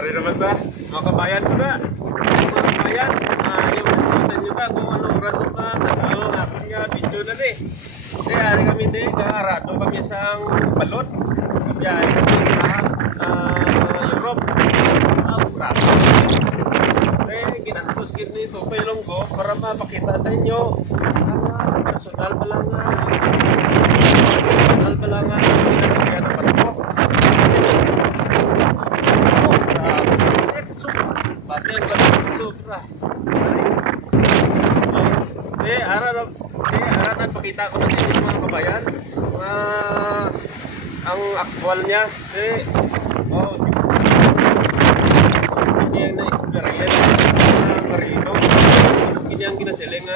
Rin naman ba? Mga kabayan ko na. Mga kabayan, yung sa inyo ka kung anong rason na ang aking video na rin. Kasi hari kami din, kaarado kami sa balot. Kabiyahe kami sa Europe. Rado. Eh, ginantos nito pilong ko para mapakita sa inyo ang personal pa lang pinagkaya ng barko. Pati ang lamig sobra. Ara na pakita ko na dito mga kabayan. Ang actual niya. Hindi yung na-experience na marino. Hindi ang kinasiling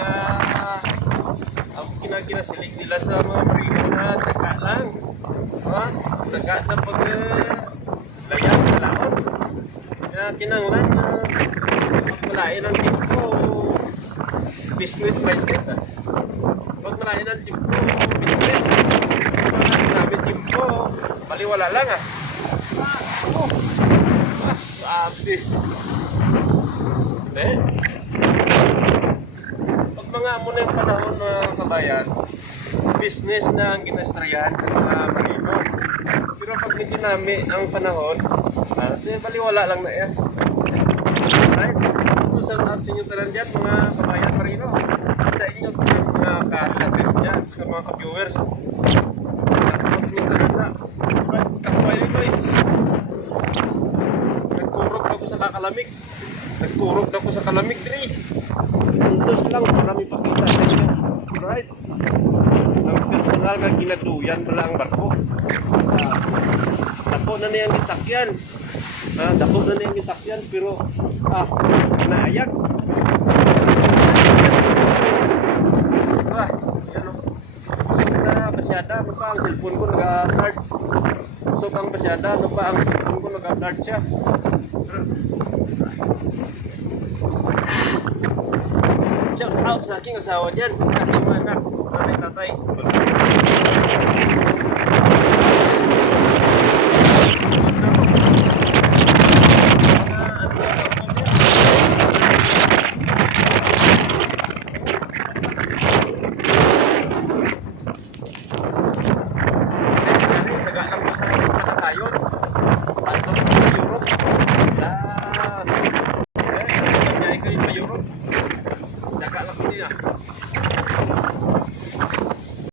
kinasiling nila sa mga marino na tsaka lang. Tsaka sa paglayas sa laot. Kaya kinanglan na magmalain ang team ko business minded. Magmalain ang team ko business. Namin team ko baliwala lang sabi. Pag mga muna yung panahon na kabayan, business na ang ginastrayahan sa mga marino. Pero pag hindi namin ang panahon, baliwala lang na yan. Right? So sa inyo talang dyan, mga kabayan marino, sa inyo mga ka-relatives dyan, sa mga ka-viewers, sa inyo talang na. Right? Kabayan guys, nagkurog ako sa kakalamig. Nagkurog ako sa kalamig diri. Antos lang para may pakita sa inyo. Right? Ang personal nga ginaduyan pala ang barko. Dako na niyang gisakyan. Dako na niyang gisakyan pero naayag. Yan o. Kusog sa basyada, ano pa ang cellphone ko nag-alert. Kusog ang basyada, ano pa ang cellphone ko nag-alert siya. Shout out sa aking asawa dyan, sa aking mga anak, nanay, tatay.